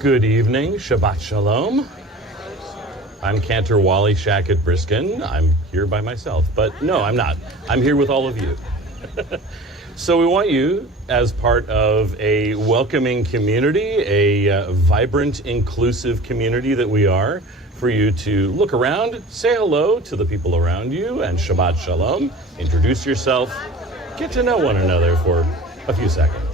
Good evening, Shabbat Shalom. I'm Cantor Wally Shackett Briskin. I'm here by myself, but no, I'm not. I'm here with all of you. So we want you, as part of a welcoming community, a vibrant, inclusive community that we are, for you to look around, say hello to the people around you, and Shabbat Shalom, introduce yourself, get to know one another for a few seconds.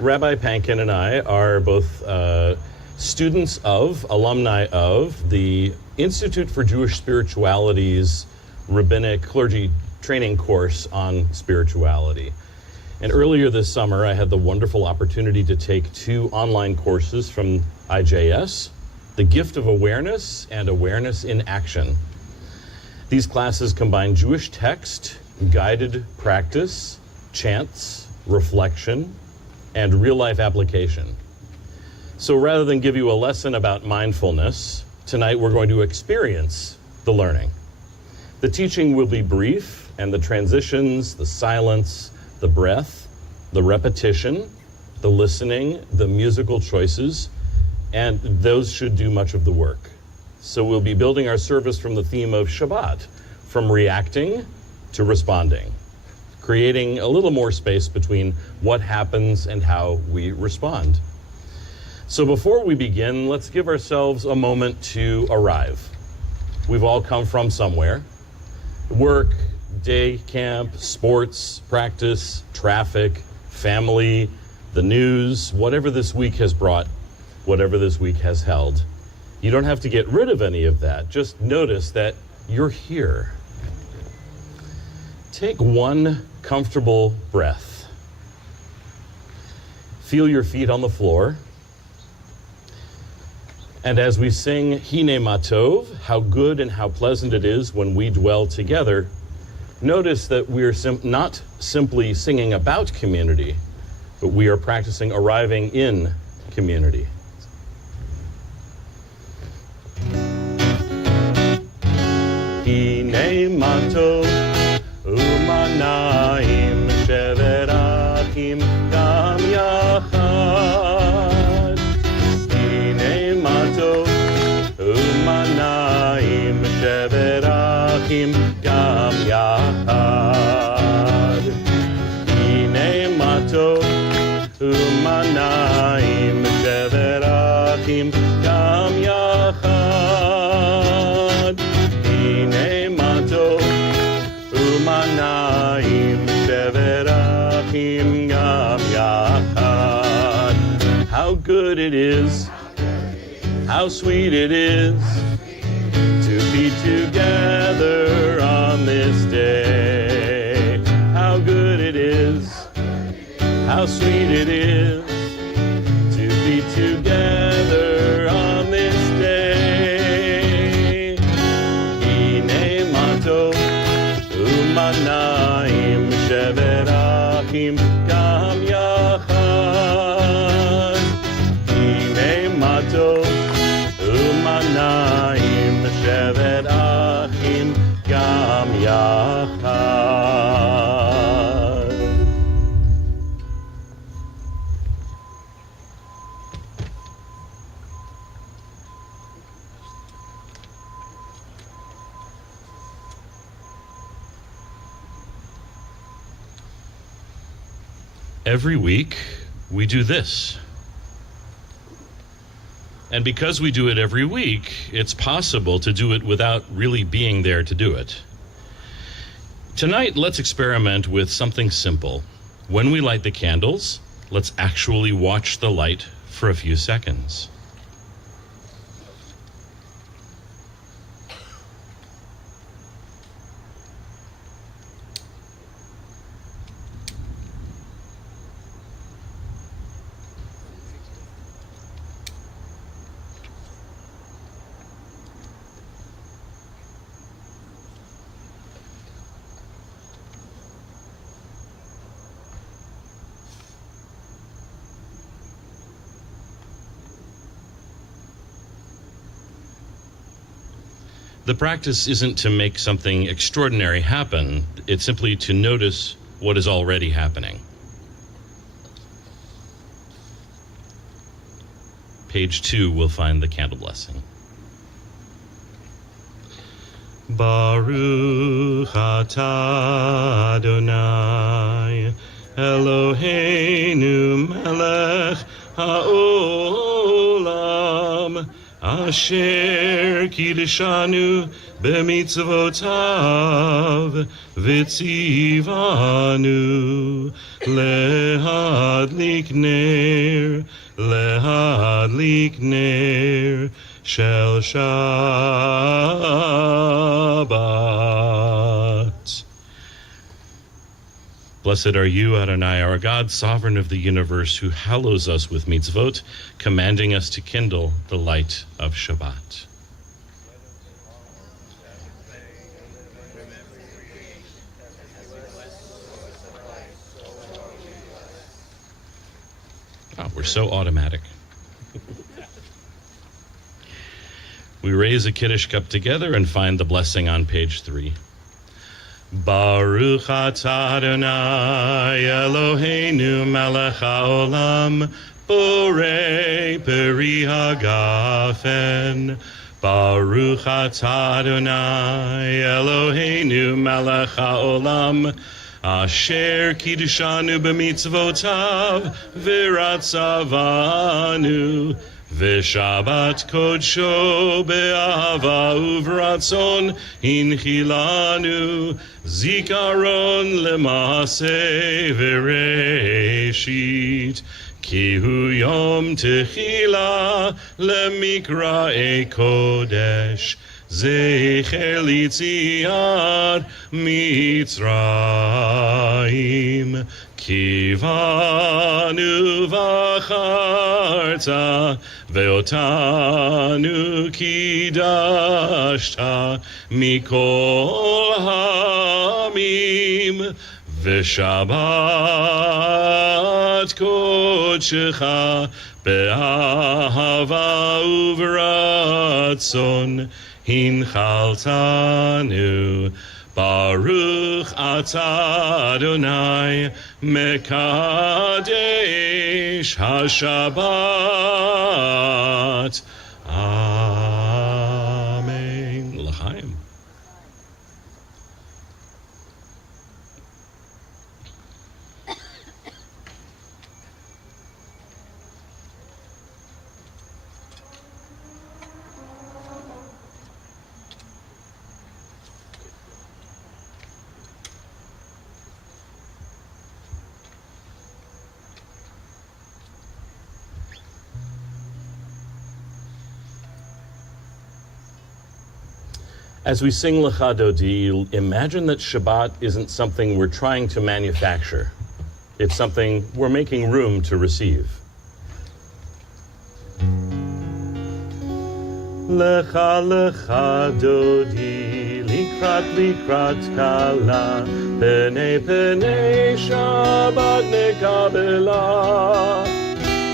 Rabbi Pankin and I are both students of, alumni of, the Institute for Jewish Spirituality's rabbinic clergy training course on spirituality. And earlier this summer, I had the wonderful opportunity to take 2 online courses from IJS, The Gift of Awareness and Awareness in Action. These classes combine Jewish text, guided practice, chants, reflection, and real-life application. So rather than give you a lesson about mindfulness, tonight we're going to experience the learning. The teaching will be brief, and the transitions, the silence, the breath, the repetition, the listening, the musical choices, and those should do much of the work. So we'll be building our service from the theme of Shabbat, from reacting to responding, creating a little more space between what happens and how we respond. So before we begin, let's give ourselves a moment to arrive. We've all come from somewhere. Work, day camp, sports, practice, traffic, family, the news, whatever this week has brought, whatever this week has held. You don't have to get rid of any of that. Just notice that you're here. Take one comfortable breath. Feel your feet on the floor. And as we sing Hine Matov, how good and how pleasant it is when we dwell together, notice that we're not simply singing about community, but we are practicing arriving in community. Hine Matov Umanayim Shevet Achim Gam Yachad. Hine Matov Umanayim Shevet Achim Gam Yachad. Hine Matov Umanayim Shevet Achim Gam Yachad. Hine Matov Umanayim Shevet Achim Gam Yachad. How good it is, how sweet it is to be together on this day. How good it is, how sweet it is to be together on this day. Hine Matov Umanayim Shevet Achim Gam Yachad. Hine Matov Umanayim Shevet Achim Gam Yachad. Every week, we do this. And because we do it every week, it's possible to do it without really being there to do it. Tonight, let's experiment with something simple. When we light the candles, let's actually watch the light for a few seconds. The practice isn't to make something extraordinary happen, it's simply to notice what is already happening. Page 2 will find the candle blessing. Baruch atah Adonai Eloheinu melech haolam Asher kiddushanu b'mitzvotav v'tzivanu lehadlik ner shel Shabbat. Blessed are you, Adonai, our God, sovereign of the universe, who hallows us with mitzvot, commanding us to kindle the light of Shabbat. Oh, we're so automatic. We raise a Kiddush cup together and find the blessing on page 3. Baruch atah Adonai Eloheinu melech haolam borei peri hagafen. Baruch atah Adonai Eloheinu melech haolam asher kiddushanu b'mitzvotav v'ratzavanu v'shabbat kodsho be'ahava uvratzon hinchilanu zikaron lema'aseh v'reshit ki hu yom techila lemikra'e kodesh zecher litziat mitzrayim kivanu v'acharta ve'otanu kidashta mikol hamim v'shabbat kodshecha be'ahava uvratzon hinchaltanu. Baruch atah Adonai mekadesh hashabbat. Amen. L'chaim. As we sing Lecha Dodi, imagine that Shabbat isn't something we're trying to manufacture. It's something we're making room to receive. Lecha Lecha Dodi, Likrat Likrat Kala, Pene Pene Shabbat Nekabela.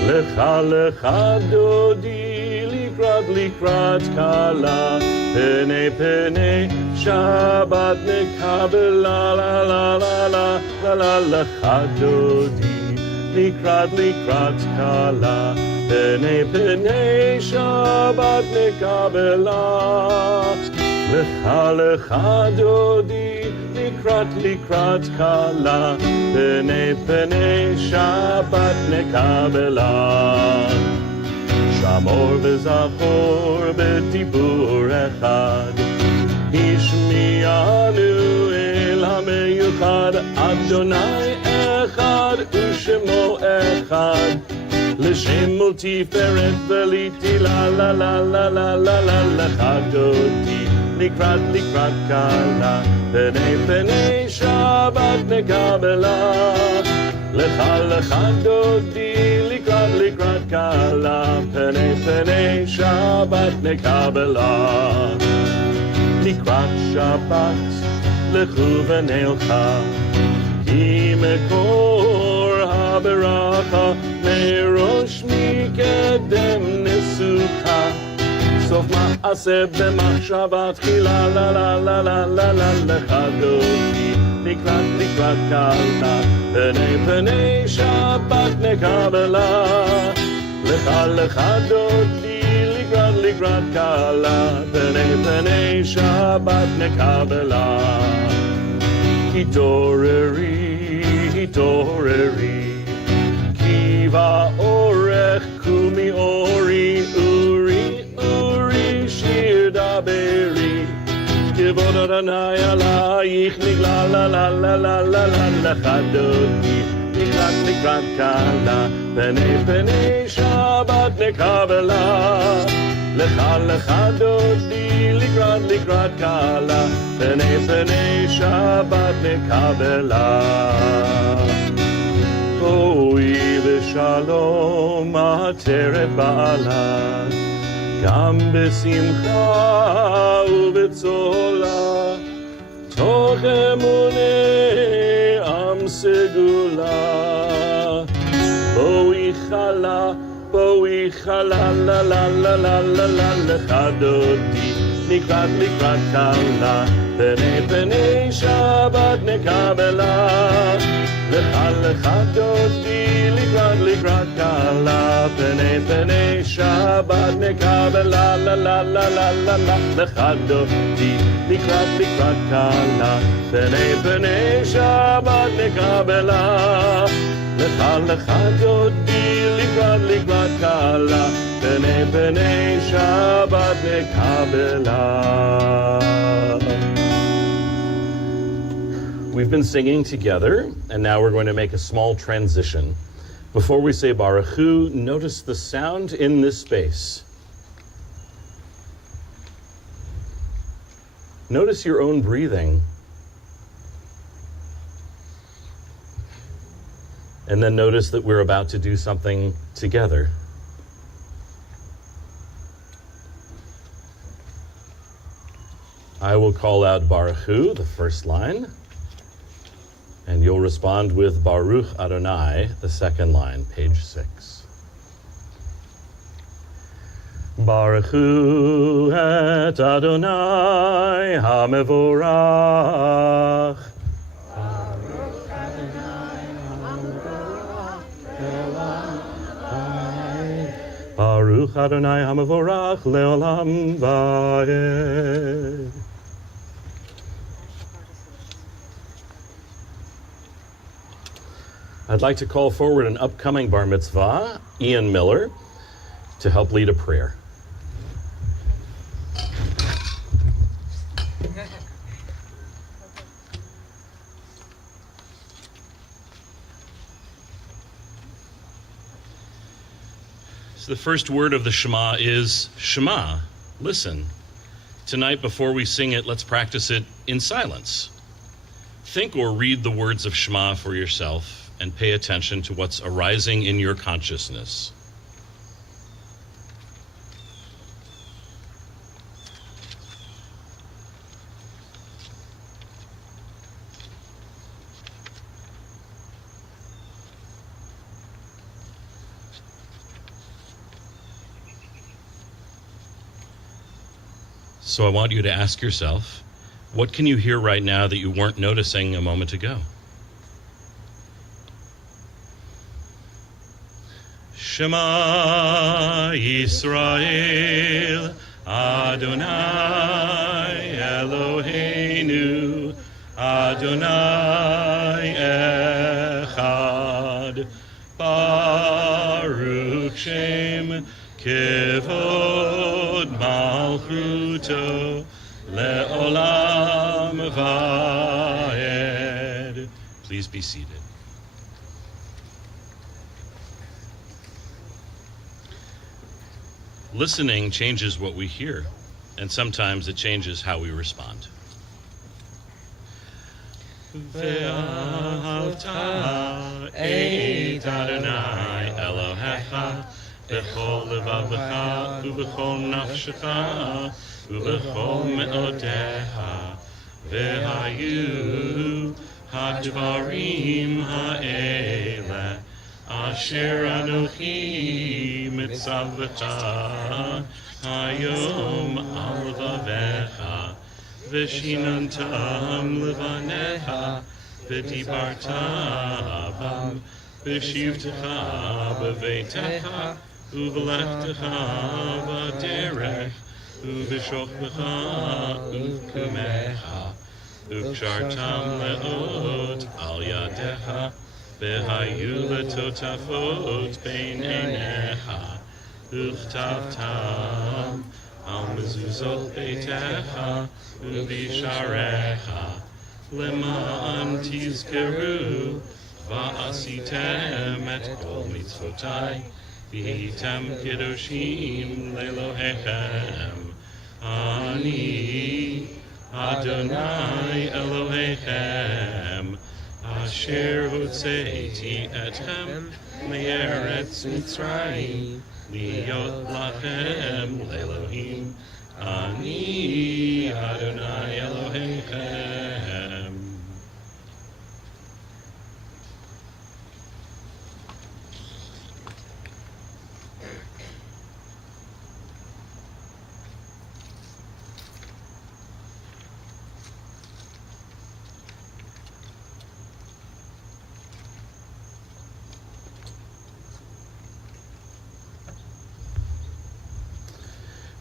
Lecha Lecha Dodi, Likrat Likrat Kala, Pene Pene Shabbat Nekabela. La la la la la la Lecha Dodi, Likrat Likrat Kala, Pene Pene Shabbat Nekabela. lecha dodi, likrat kala, penei Shabbat nekabela. Shamor v'zachor b'dibur echad, Ishmi'anu el hameyuchad, Adonai echad u'shemo echad, L'shem multiferet v'liti la la la la la la la lecha dodi, likrat kala, penei Shabbat nekabela. Lecha dodi, likrat kala, penei Shabbat nekabela. Likrat Shabbat, lechu v'neilcha, ki mekor haberaka, merosh mikedem nesuka. Sof ma'aseh b'machshavat chila la la la la la la lecha dodi, likrat kala, penei Shabbat nekabela. Lecha dodi, likrat kala, penei Shabbat nekabela. Hitoreri, kiva orech kumi uri shir daberi. Kivod Adonai alayich nigla la la la la la la lecha dodi, likrat kala, penei Shabbat nekabela. Lecha dodi, likrat kala, penei Shabbat nekabela. Boi v'shalom ateret ba'ala, Gam besimcha u'betzola, toch emunei am segula. Boi chala la la la la la la lecha dodi, likrat kala, penei Shabbat nekabela. Lecha dodi, likrat kala, penei Shabbat nekabela. La la la la la la lecha dodi, likrat kala, penei Shabbat nekabela. Lecha dodi, likrat kala, penei Shabbat nekabela. We've been singing together, and now we're going to make a small transition. Before we say Baruch Hu, notice the sound in this space. Notice your own breathing. And then notice that we're about to do something together. I will call out Baruch Hu, the first line, and you'll respond with Baruch Adonai, the second line, page 6. Baruch Hu et Adonai HaMevorach. Baruch Adonai HaMevorach leolam va'ed. I'd like to call forward an upcoming bar mitzvah, Ian Miller, to help lead a prayer. So the first word of the Shema is Shema, listen. Tonight, before we sing it, let's practice it in silence. Think or read the words of Shema for yourself and pay attention to what's arising in your consciousness. So I want you to ask yourself, what can you hear right now that you weren't noticing a moment ago? Shema Yisrael Adonai Eloheinu Adonai Echad Baruch Shem Kevod Malchuto Le'olam Vaed. Please be seated. Listening changes what we hear, and sometimes it changes how we respond. Ve'ahavta et Adonai Elohecha b'chol levavecha u'b'chol nafshecha u'b'chol me'odecha ve'hayu hadvarim ha'ele Asher Anochi mitzavta hayom al vavecha v'shinantam levanecha v'dibarta bam v'shivtecha b'veitecha u'v'lechtecha b'derech u'v'shochbecha u'kumecha u'kshartam le'ot al yadecha V'hayu letotafot bein einecha Uchtavtam al mezuzot beitecha U'bisharecha Lema'an tizkeru Va'asitem et kol mitzvotai V'hitem kedoshim le'Elohechem Ani Adonai Elohechem Asher hotzeiti etchem me'eretz Mitzrayim liot lachem le'Elohim Ani Adonai Elohechem.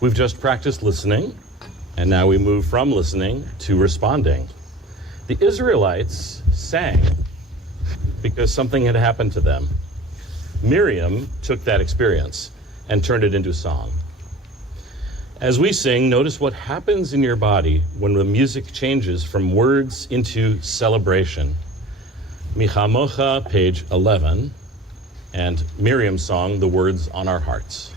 We've just practiced listening, and now we move from listening to responding. The Israelites sang because something had happened to them. Miriam took that experience and turned it into song. As we sing, notice what happens in your body when the music changes from words into celebration. Michamocha, page 11, and Miriam's song, The Words on Our Hearts.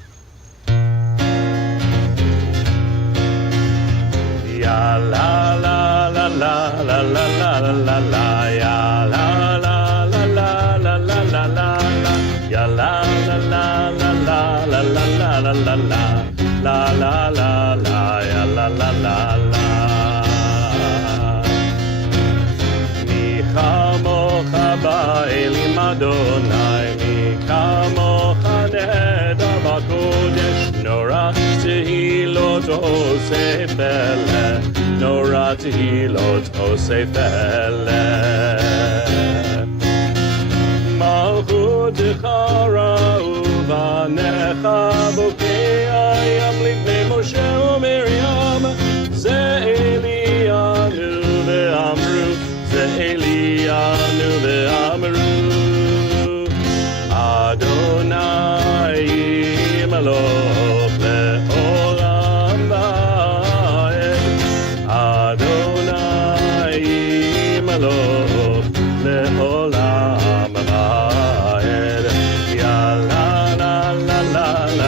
Ya la la la la la la la la la ya la la la la la la la la ya la la la la la la la la la la la la la la ya la la la la Mi chamocha ba'elim Adonai Mi chamocha neda b'kodesh Nora tehilot osei pele Nora tehilot osei pele Malchutecha ra'u v'necha bokei ayam livnei Moshe u'Miriam Ze Elianu ve'amru Ze Elianu ve'amru Adonai Melech le'olam va'ed Adonai Melech le'olam va'ed Ya la la la la la la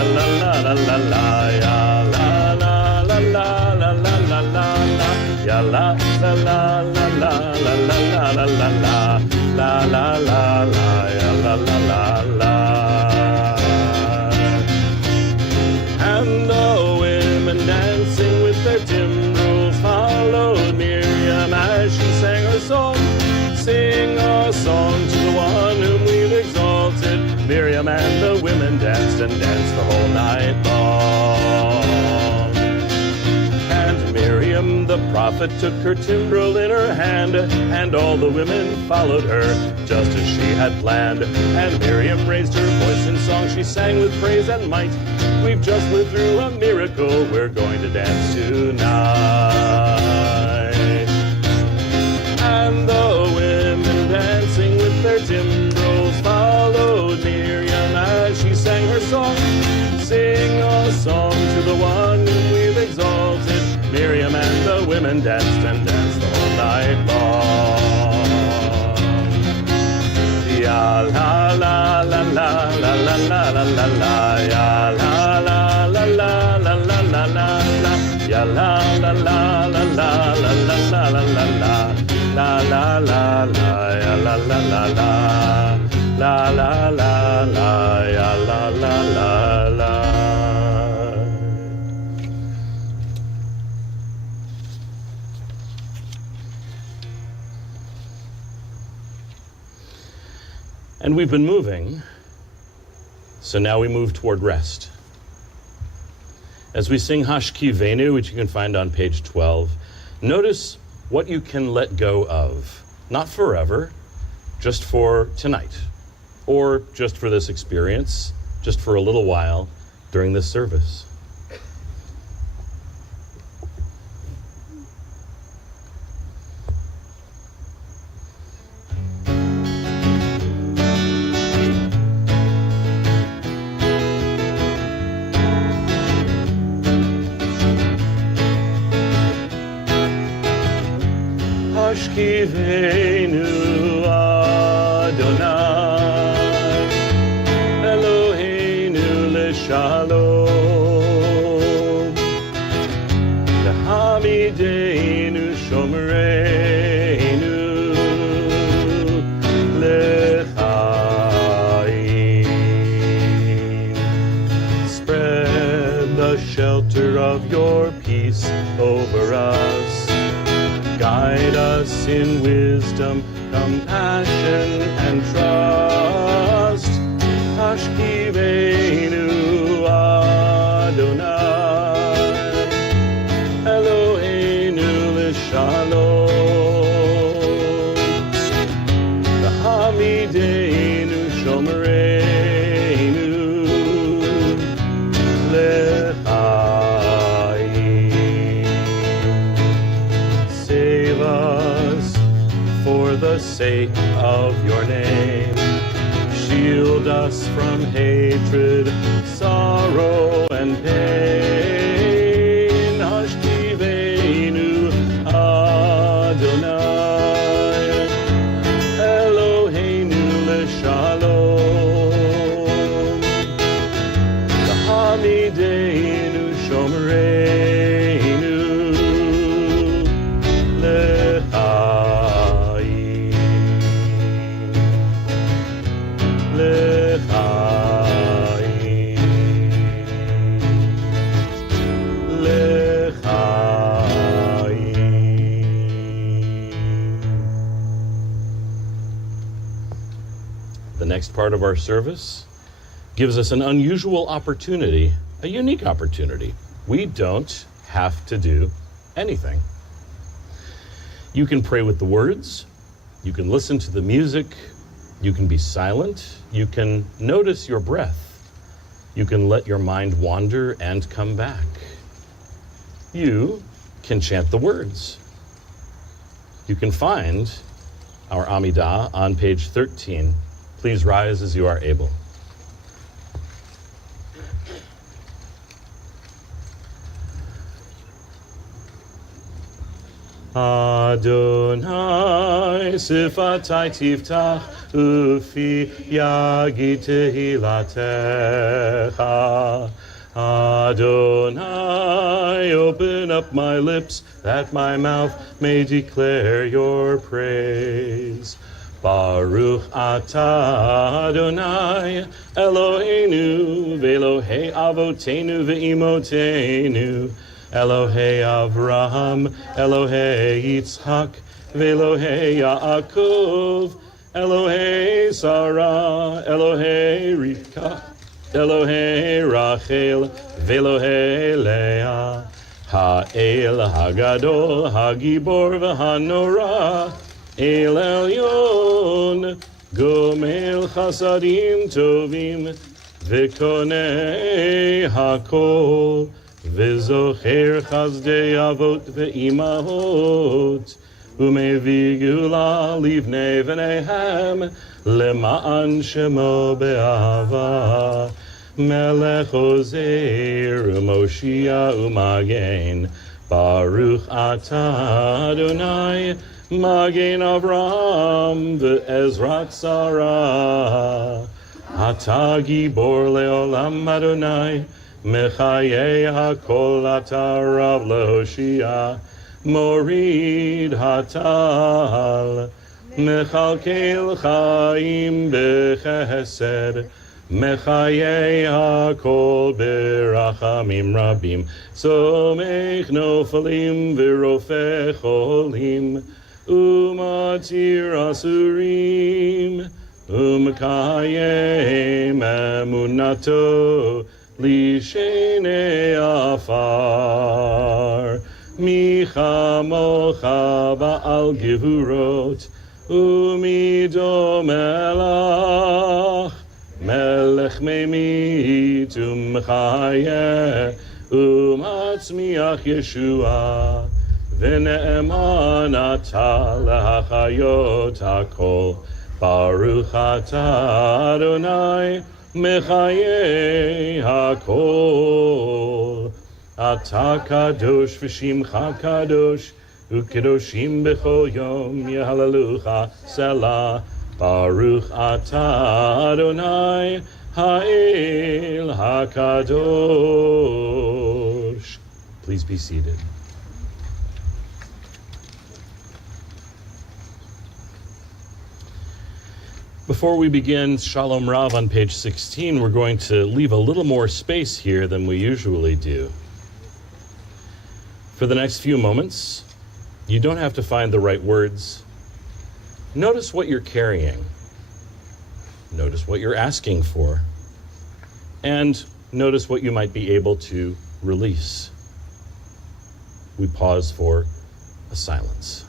la la la Ya la la la la la la la la Ya la la la la la la la la la la La la la la ya la la la la And the women dancing with their timbrels followed Miriam as she sang her song. Sing a song to the one whom we've exalted. Miriam and the women danced and danced the whole night long. And Miriam the prophet took her timbrel in her hand, and all the women followed her, just as she had planned. And Miriam raised her voice in song, she sang with praise and might. We've just lived through a miracle, we're going to dance tonight. women danced and danced all night long. Ya la la la la la la la la la la, ya la la la la la la la la la, ya la la la la la la la la la la la la la la, ya la la la la la la la la, ya la la la la. And we've been moving, so now we move toward rest. As we sing Hashkivenu, which you can find on page 12, notice what you can let go of, not forever, just for tonight, or just for this experience, just for a little while during this service. Hashkivenu Adonai Eloheinu l'shalom L'hamidenu shomereinu l'chaim. Spread the shelter of your peace over us. Guide us in wisdom, compassion, and trust. Hashkivenu Adonai Eloheinu l'shalom L'hamidenu shomereinu for the sake of your name. Shield us from hatred, sorrow, and pain. Hashkivenu Adonai Eloheinu l'shalom L'hamidenu shomereinu The next part of our service gives us an unusual opportunity, a unique opportunity. We don't have to do anything. You can pray with the words, you can listen to the music, you can be silent, you can notice your breath, you can let your mind wander and come back. You can chant the words. You can find our Amidah on page 13. Please rise as you are able. Adonai sifatai tiftach ufi yagid tehilatecha. Adonai, open up my lips that my mouth may declare your praise. Baruch atah Adonai Eloheinu ve'Elohei avotenu ve'imotenu Elohei Avraham Elohei Yitzhak ve'Elohei Yaakov Elohei Sarah Elohei Rivka Elohei Rachel ve'Elohei Leah Ha'el Hagadol Hagibor v'Hanora El Elyon, Gomel Chasadim Tovim, V'konei Hakol, V'zocher Chazdei Avot V'imahot, U'mevi Gula Livnei V'nehem, Lema'an Shemo Be'ava, Melech Ozer U'Moshia U'Magen, Baruch atah Adonai, Magen Avram ve'ezrat Sarah. Atah gibor leolam Adonai, Mechayei hakol atah rav lehoshia. Morid hatal, Mechalkel chaim bechesed, Mechayei hakol berachamim rabim, Somech nofalim v'rofeh cholim, Umatir asurim, Umekayem emunato, Lishene afar. Micha mocha ba'al gevurot, umido melach, melech memit umchayeh, umatzmiach Yeshua, v'ne'eman ata lehachayot hakol, Baruch atah Adonai, mechayeh hakol. Ata kadosh v'shimcha kadosh, u'kedoshim b'chol yom yehalalucha selah. Baruch atah Adonai ha'el hakadosh. Please be seated. Before we begin Shalom Rav on page 16, we're going to leave a little more space here than we usually do. For the next few moments, you don't have to find the right words. Notice what you're carrying. Notice what you're asking for. And notice what you might be able to release. We pause for a silence.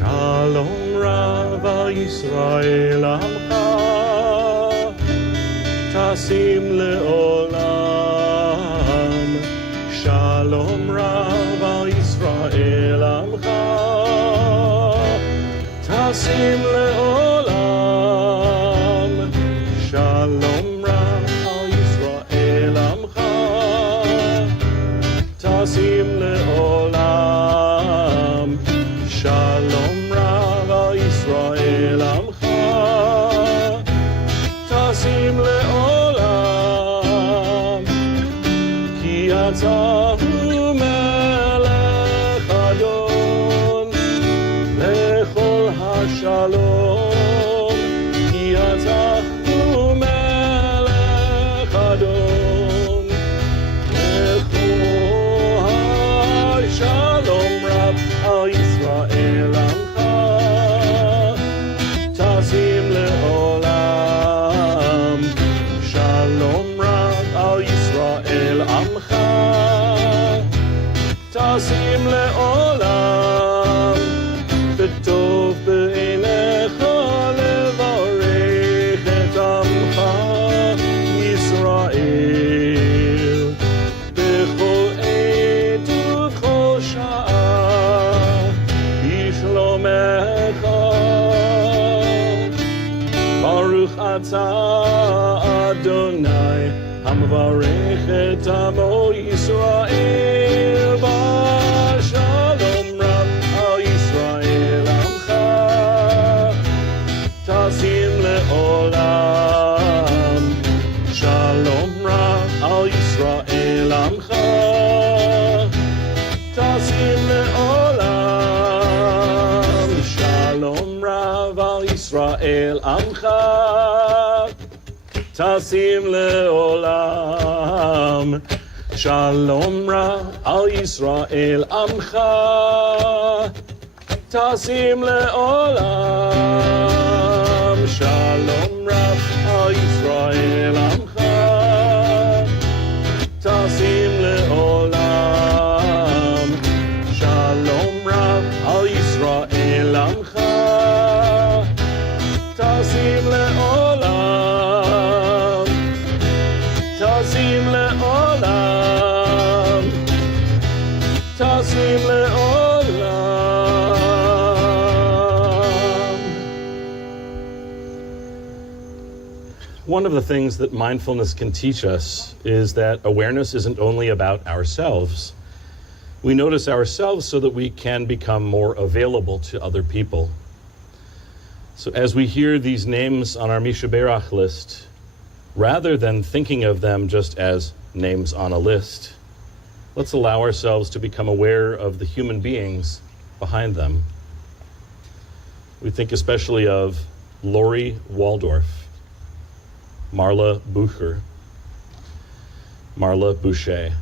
Shalom Rav al Yisrael Amcha, Tasim le'olam. Shalom Rav al Yisrael Amcha, Tasim le'olam. Shalom Rav al Yisrael Amcha, Tasim le'olam. Shalom Rav al Yisrael Amcha, Tasim le'olam. Ki atahu melech adon lechol hashalom. Ki atahu melech adon lechol hashalom. Rav al Yisrael Amcha, Tasim le'olam. Shalom Rav al Yisrael Amcha, Tasim le'olam. Baruch atah Adonai, hamavarech et amo Yisrael, b'shalom rav al Yisrael amcha, tasim le'olam. Shalom rav al Yisrael amcha, tasim le'olam. Shalom rav al Yisrael amcha, tasim le'olam. Shalom rav al Yisrael amcha, tasim le'olam. Shalom rav al Yisrael amcha, tasim le'olam. Shalom rav al Yisrael amcha, tasim le'olam. Tasim le'olam. Tasim le'olam. One of the things that mindfulness can teach us is that awareness isn't only about ourselves. We notice ourselves so that we can become more available to other people. So as we hear these names on our Misha Berach list, rather than thinking of them just as names on a list, let's allow ourselves to become aware of the human beings behind them. We think especially of Lori Waldorf, Marla Bucher, Marla Boucher,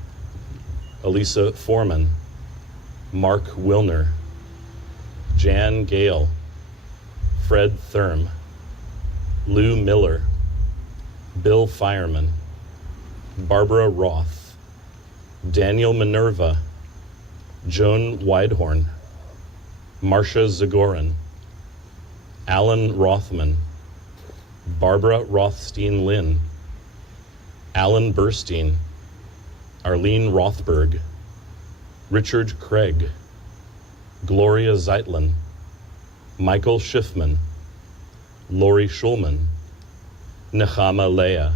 Elisa Foreman, Mark Wilner, Jan Gale, Fred Thurm, Lou Miller, Bill Fireman, Barbara Roth, Daniel Minerva, Joan Widehorn, Marcia Zagorin, Alan Rothman, Barbara Rothstein-Lynn, Alan Burstein, Arlene Rothberg, Richard Craig, Gloria Zeitlin, Michael Schiffman, Lori Schulman, Nechama Leah,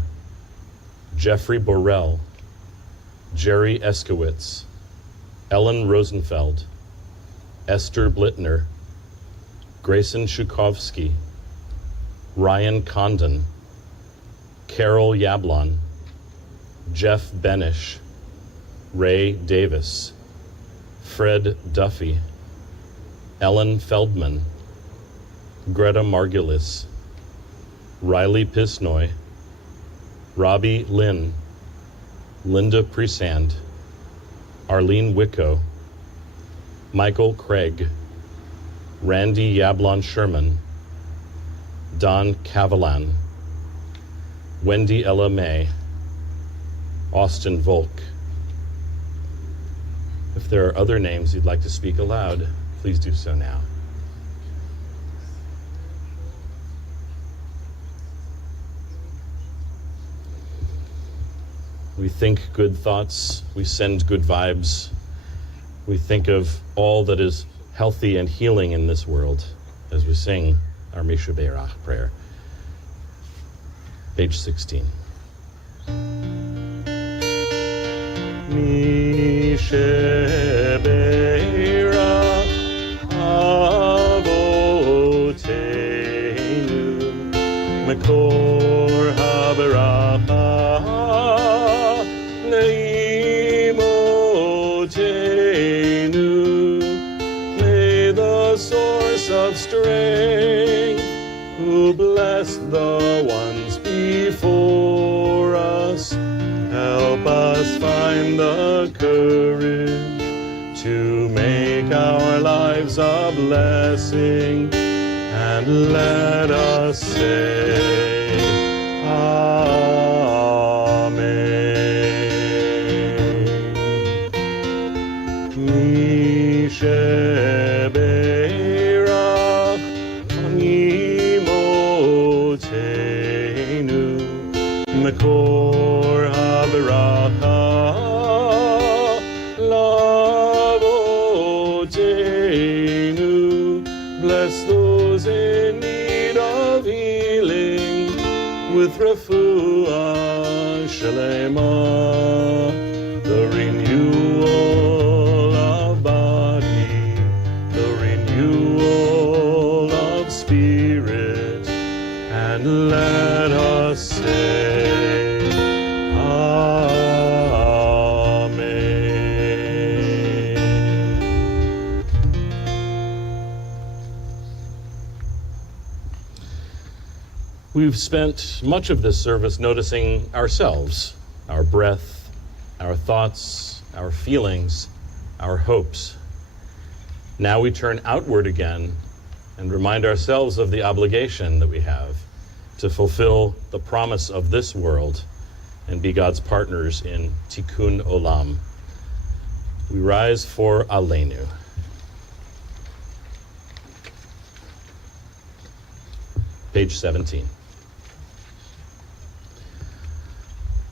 Jeffrey Borrell, Jerry Eskowitz, Ellen Rosenfeld, Esther Blittner, Grayson Shukovsky, Ryan Condon, Carol Yablon, Jeff Benish, Ray Davis, Fred Duffy, Ellen Feldman, Greta Margulis, Riley Pisnoy, Robbie Lynn, Linda Presand, Arlene Wicko, Michael Craig, Randy Yablon Sherman, Don Cavalan, Wendy Ella May, Austin Volk. If there are other names you'd like to speak aloud, please do so now. We think good thoughts, we send good vibes, we think of all that is healthy and healing in this world as we sing our Misha Berach prayer. Page 16. Misha Berach Avoteinu Makor HaBeracha Leimotenu. May the source of strength, who bless the ones before us, help us find the courage to make our lives a blessing, and let us say Amen. Mishe Berach Imotenu Makor HaBeracha Lavotenu. Bless those in need of healing, refuah shalema, the renewal of body, the renewal of spirit, and let us say, Amen. We've spent much of this service noticing ourselves, our breath, our thoughts, our feelings, our hopes. Now we turn outward again and remind ourselves of the obligation that we have to fulfill the promise of this world and be God's partners in Tikkun Olam. We rise for Aleinu. Page 17.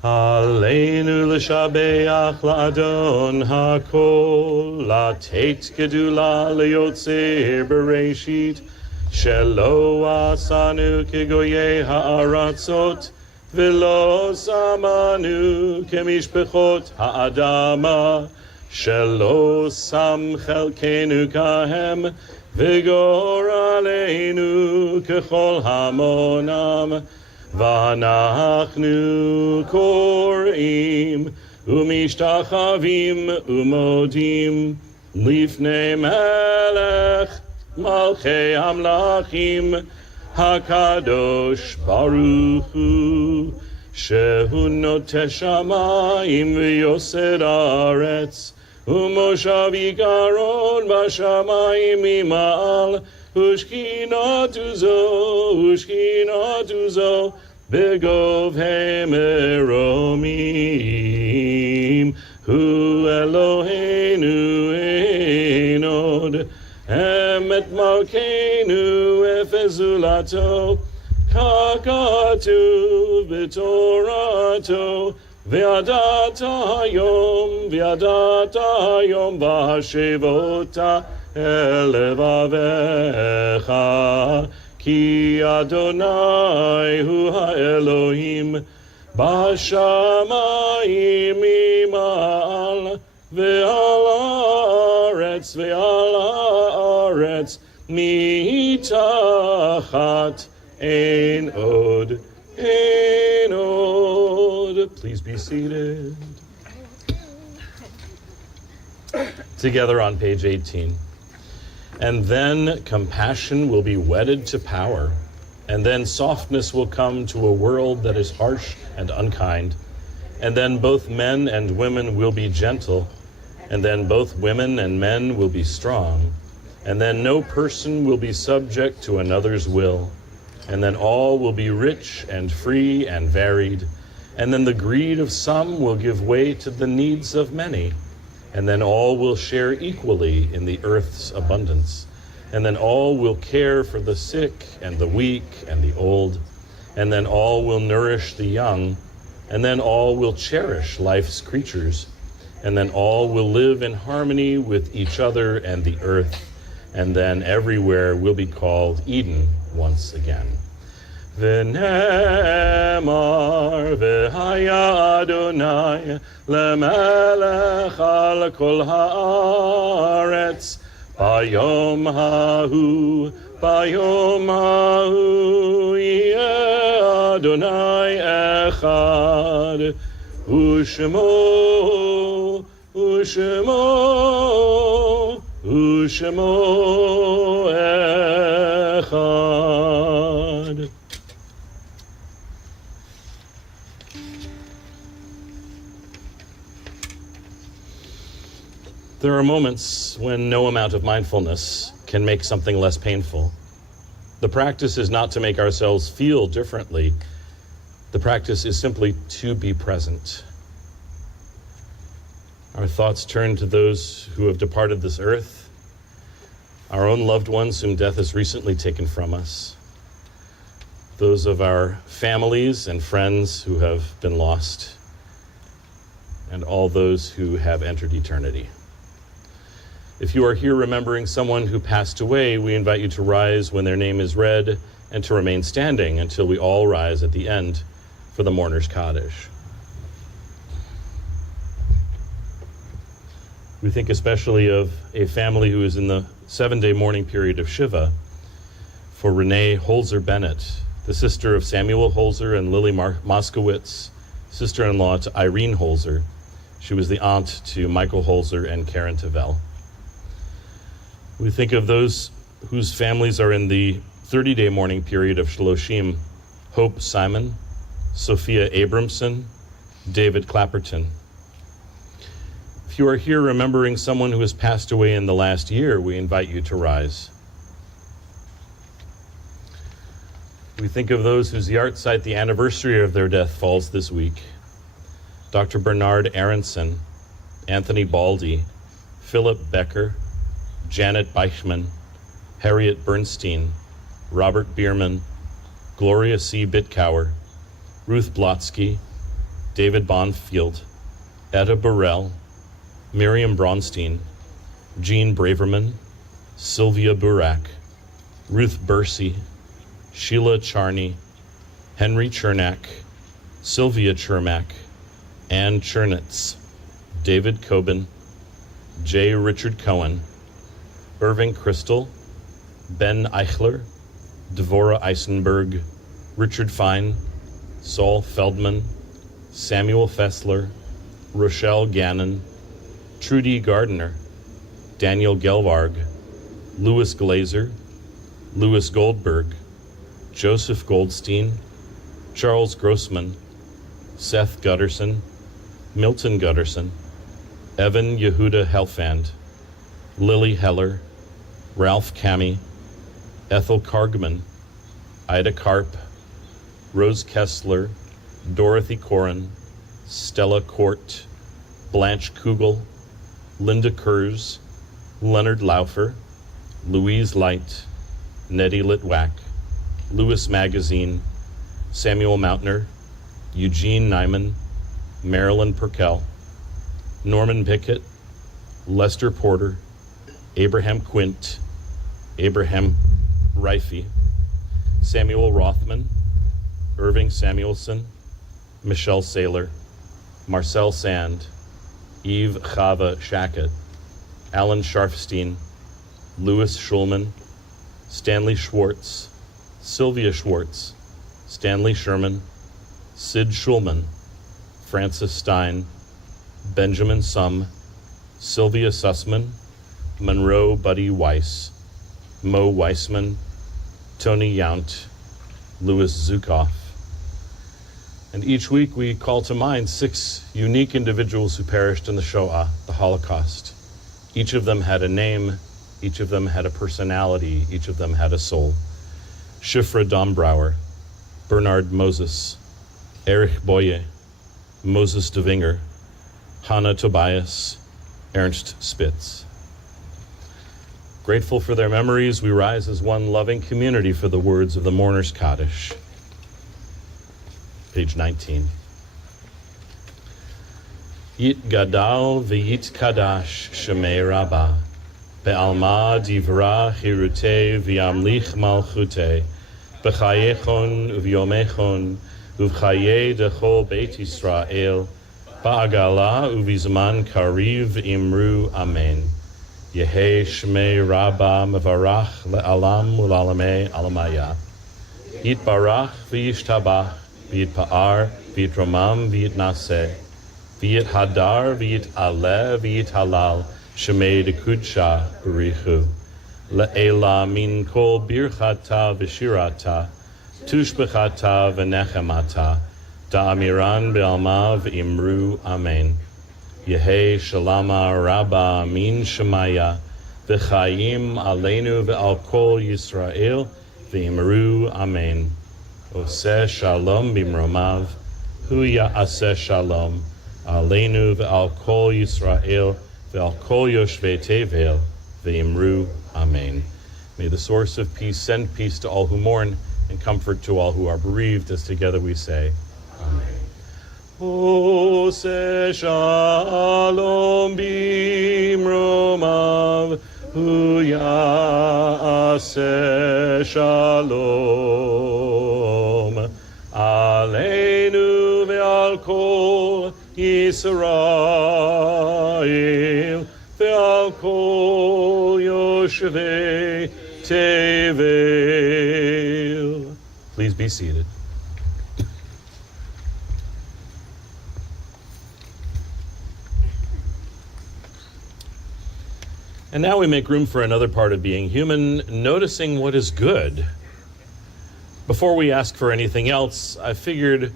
Aleinu l'shabeach la'adon ha'kol, la'tet gedula le'yotzer bereshit, shelo asanu kegoye ha'aratzot, v'lo samanu kemishpechot ha'adama, shelo sam chelkenu kahem, v'gor aleinu kechol hamonam, V'anachnu korim umishtachavim umodim lifnei melech malchei hamlachim hakadosh baruch hu shehu noteh shamayim v'yosed haaretz umoshav yikaron b'shamayim imal Ushkinatu zo, begov hemeromim, hu Eloheinu enod, emet malkeinu efezulato, kakatu b'torato, v'yadata hayom b'hashevota, Elevavecha, ki Adonai hu ha'Elohim, b'shamayim imal, ve'al haaretz mitachat ein od. Please be seated. Together on page 18. And then compassion will be wedded to power, and then softness will come to a world that is harsh and unkind, and then both men and women will be gentle, and then both women and men will be strong, and then no person will be subject to another's will, and then all will be rich and free and varied, and then the greed of some will give way to the needs of many, and then all will share equally in the earth's abundance. And then all will care for the sick and the weak and the old. And then all will nourish the young. And then all will cherish life's creatures. And then all will live in harmony with each other and the earth. And then everywhere will be called Eden once again. V'nemar v'haya Adonai lemelech al kol haaretz bayom hahu yeh Adonai echad u'shemo echad. There are moments when no amount of mindfulness can make something less painful. The practice is not to make ourselves feel differently. The practice is simply to be present. Our thoughts turn to those who have departed this earth, our own loved ones whom death has recently taken from us, those of our families and friends who have been lost, and all those who have entered eternity. If you are here remembering someone who passed away, we invite you to rise when their name is read and to remain standing until we all rise at the end for the mourner's Kaddish. We think especially of a family who is in the 7-day mourning period of Shiva for Renee Holzer Bennett, the sister of Samuel Holzer and Lily Moskowitz, sister-in-law to Irene Holzer. She was the aunt to Michael Holzer and Karen Tavel. We think of those whose families are in the 30-day mourning period of Shloshim: Hope Simon, Sophia Abramson, David Clapperton. If you are here remembering someone who has passed away in the last year, we invite you to rise. We think of those whose yahrzeit, the anniversary of their death, falls this week. Dr. Bernard Aronson, Anthony Baldy, Philip Becker, Janet Beichman, Harriet Bernstein, Robert Bierman, Gloria C. Bitkauer, Ruth Blotsky, David Bonfield, Etta Burrell, Miriam Bronstein, Jean Braverman, Sylvia Burak, Ruth Bursey, Sheila Charney, Henry Chernak, Sylvia Chermak, Ann Chernitz, David Coben, J. Richard Cohen, Irving Crystal, Ben Eichler, Devorah Eisenberg, Richard Fine, Saul Feldman, Samuel Fessler, Rochelle Gannon, Trudy Gardner, Daniel Gelvarg, Louis Glazer, Louis Goldberg, Joseph Goldstein, Charles Grossman, Seth Gutterson, Milton Gutterson, Evan Yehuda Helfand, Lily Heller, Ralph Cammy, Ethel Kargman, Ida Karp, Rose Kessler, Dorothy Corin, Stella Court, Blanche Kugel, Linda Kurz, Leonard Laufer, Louise Light, Nettie Litwack, Lewis Magazine, Samuel Mountner, Eugene Nyman, Marilyn Perkel, Norman Pickett, Lester Porter, Abraham Quint, Abraham Reify, Samuel Rothman, Irving Samuelson, Michelle Saylor, Marcel Sand, Eve Chava Shackett, Alan Sharfstein, Louis Schulman, Stanley Schwartz, Sylvia Schwartz, Stanley Sherman, Sid Schulman, Francis Stein, Benjamin Sum, Sylvia Sussman, Monroe Buddy Weiss, Mo Weissman, Tony Yount, Louis Zukoff. And each week we call to mind 6 unique individuals who perished in the Shoah, the Holocaust. Each of them had a name, each of them had a personality, each of them had a soul. Shifra Dombrauer, Bernard Moses, Erich Boye, Moses de Vinger, Hannah Tobias, Ernst Spitz. Grateful for their memories, we rise as one loving community for the words of the mourner's Kaddish. Page 19. Yit Gadal v'yit Kadash Shemei Rabbah, Be'alma divra chirute v'yamlich malchute, B'chayechon uv'yomechon, uv'chaye dechol Beit Yisrael, Ba'agala uv'izman kariv imru Amen. Yehe Shmei Rabbah mevarach le'alam u'lalamei alamaya. Yitbarach v'yishtabach, v'yitpa'ar, v'yitromam, v'yitnaseh, v'yithadar, v'yitaleh, v'yithalal, Shemei dekudsha b'richu. Le'ela min kol birchata v'shirata, tushbechata v'nechemata, da'amiran be'alma v'imru Amen. Yehe shalama rabba min shemaya, v'chayim aleinu v'al kol Yisrael, v'imru Amen. Oseh shalom bimromav, hu ya'aseh shalom, aleinu v'al kol Yisrael, v'al kol yoshvei tevel, v'imru Amen. May the source of peace send peace to all who mourn and comfort to all who are bereaved, as together we say, Amen. Ose shalom bimromav, huyase shalom. Aleinu ve'al kol Yisrael, ve'al kol yoshevei tevel. Please be seated. And now we make room for another part of being human, noticing what is good. Before we ask for anything else, I figured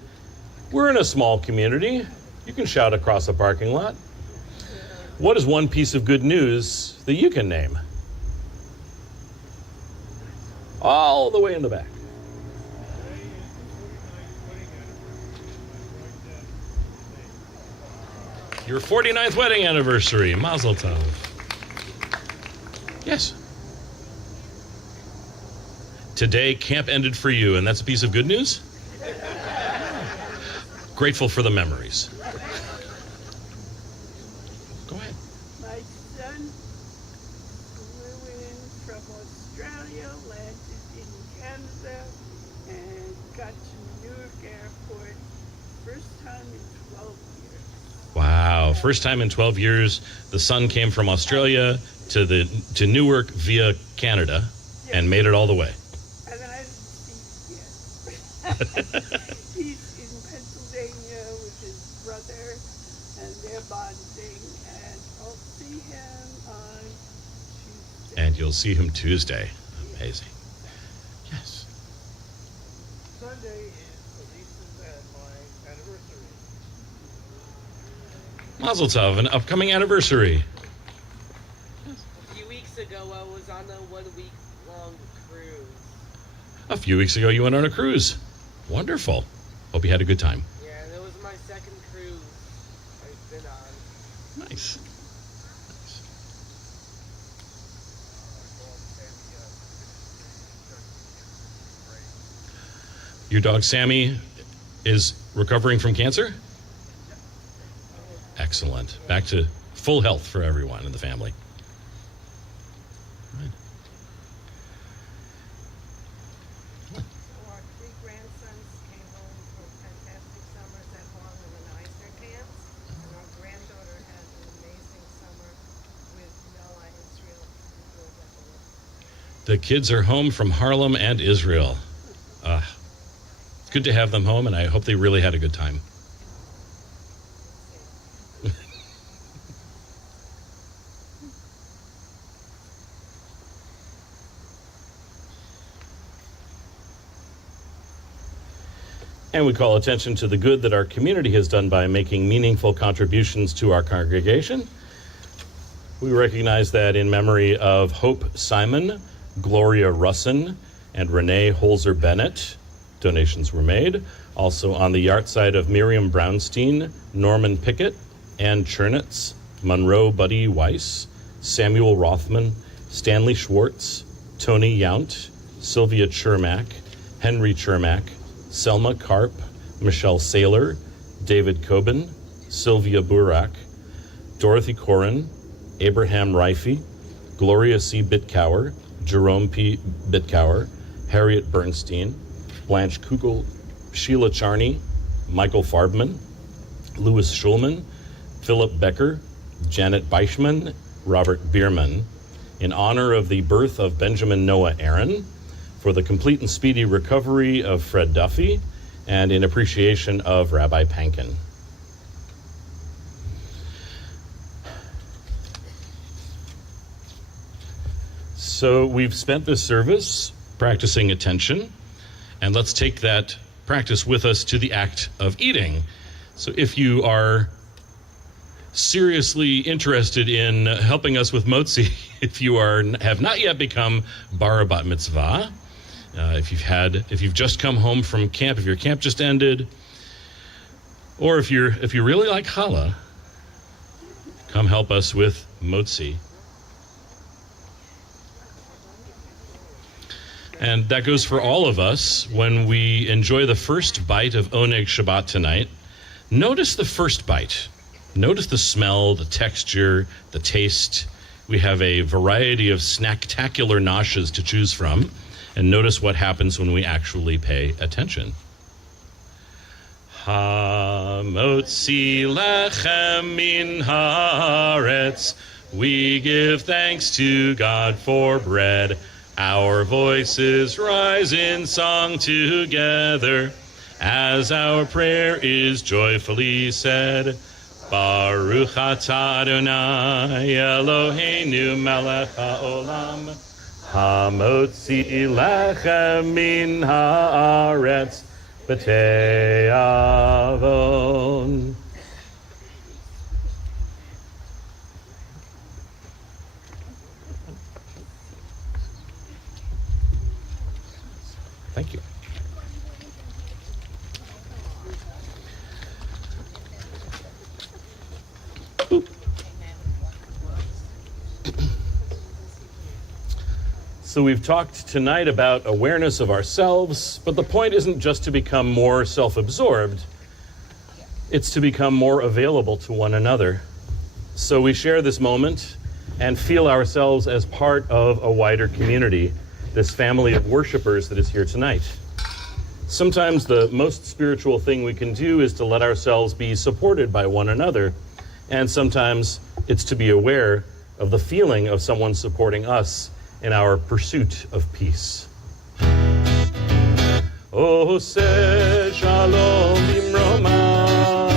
we're in a small community. You can shout across a parking lot. What is one piece of good news that you can name? All the way in the back. Your 49th wedding anniversary. Mazel tov. Yes. Today, camp ended for you, and that's a piece of good news? Grateful for the memories. Go ahead. My son flew in from Australia, landed in Canada, and got to Newark Airport. First time in 12 years. Wow, first time in 12 years. The son came from Australia to Newark via Canada, and made it all the way. And I didn't see yet. He's in Pennsylvania with his brother, and they're bonding, and I'll see him on Tuesday. And you'll see him Tuesday. Amazing. Yes. Sunday is Elisa's and my anniversary. Mazel tov, an upcoming anniversary. A few weeks ago, I was on a 1 week long cruise. A few weeks ago, you went on a cruise. Wonderful. Hope you had a good time. Yeah, and it was my second cruise I've been on. Nice. Your dog Sammy is recovering from cancer? Excellent. Back to full health for everyone in the family. Right. So our three grandsons came home from fantastic summers at Harlem and Eisner camps, and our granddaughter had an amazing summer with Noah Israel. The kids are home from Harlem and Israel. It's good to have them home, and I hope they really had a good time. And we call attention to the good that our community has done by making meaningful contributions to our congregation. We recognize that in memory of Hope Simon, Gloria Russin, and Renee Holzer Bennett, donations were made. Also on the yard side of Miriam Brownstein, Norman Pickett, Ann Chernitz, Monroe Buddy Weiss, Samuel Rothman, Stanley Schwartz, Tony Yount, Sylvia Chermak, Henry Chermak, Selma Karp, Michelle Saylor, David Coben, Sylvia Burak, Dorothy Corin, Abraham Reify, Gloria C. Bitcower, Jerome P. Bitcower, Harriet Bernstein, Blanche Kugel, Sheila Charney, Michael Farbman, Louis Schulman, Philip Becker, Janet Beischman, Robert Bierman, in honor of the birth of Benjamin Noah Aaron, for the complete and speedy recovery of Fred Duffy, and in appreciation of Rabbi Pankin. So we've spent this service practicing attention, and let's take that practice with us to the act of eating. So if you are seriously interested in helping us with motzi, if you have not yet become bar bat mitzvah, if you've just come home from camp, if your camp just ended, or if you really like challah, come help us with motzi. And that goes for all of us when we enjoy the first bite of Oneg Shabbat tonight. Notice the first bite. Notice the smell, the texture, the taste. We have a variety of snacktacular noshes to choose from. And notice what happens when we actually pay attention. Hamotzi lechem min haaretz. We give thanks to God for bread. Our voices rise in song together as our prayer is joyfully said. Baruch atah Adonai Eloheinu melech haolam hamotzi lechem min haaretz b'te'avon. Thank you. So we've talked tonight about awareness of ourselves, but the point isn't just to become more self-absorbed, it's to become more available to one another. So we share this moment and feel ourselves as part of a wider community, this family of worshipers that is here tonight. Sometimes the most spiritual thing we can do is to let ourselves be supported by one another, and sometimes it's to be aware of the feeling of someone supporting us in our pursuit of peace. Oseh shalom bimromav,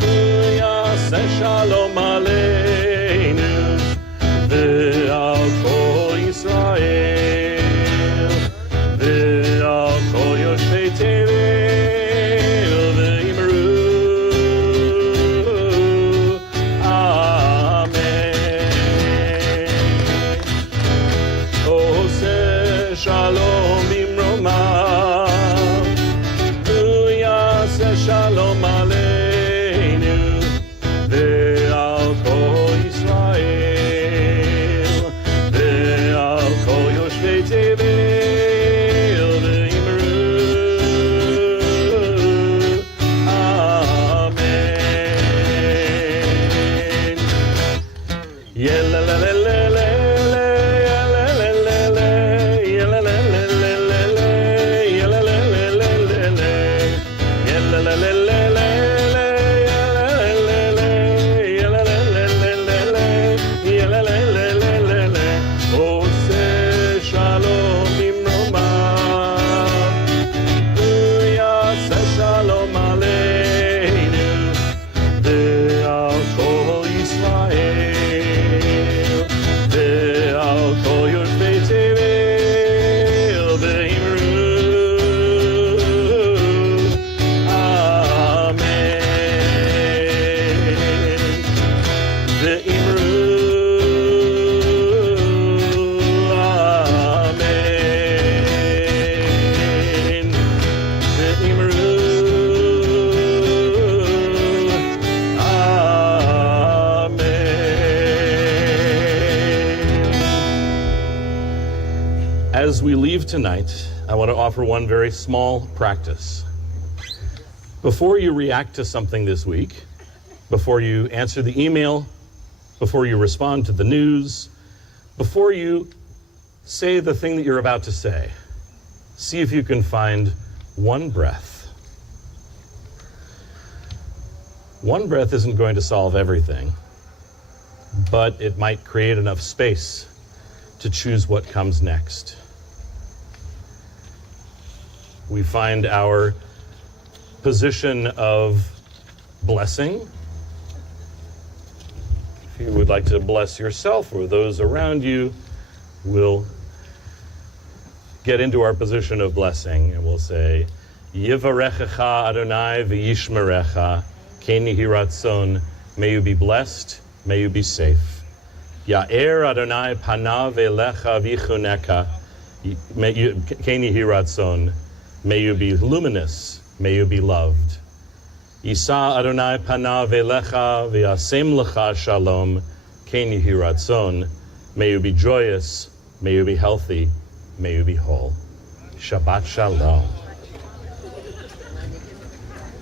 yaseh shalom aleinu, ve'al kol Yisrael, ve'al kol yoshvei tevel, ve'imru, Shalom bimromav, uyaseh shalom aleinu, ve'al kol Yisrael, ve'al kol yoshvei tevel, ve'imru, amen. Yelelelelele. As we leave tonight, I want to offer one very small practice. Before you react to something this week, before you answer the email, before you respond to the news, before you say the thing that you're about to say, see if you can find one breath. One breath isn't going to solve everything, but it might create enough space to choose what comes next. We find our position of blessing. If you would like to bless yourself or those around you, we'll get into our position of blessing and we'll say, Yivarechecha Adonai v'yishmerecha, ken yehi ratzon. May you be blessed, may you be safe. Ya'er Adonai panav elecha v'yichuneka, ken yehi ratzon. May you be luminous, may you be loved. Yisa Adonai panav elecha v'yasem lecha shalom, ken yehi ratzon. May you be joyous, may you be healthy, may you be whole. Shabbat shalom.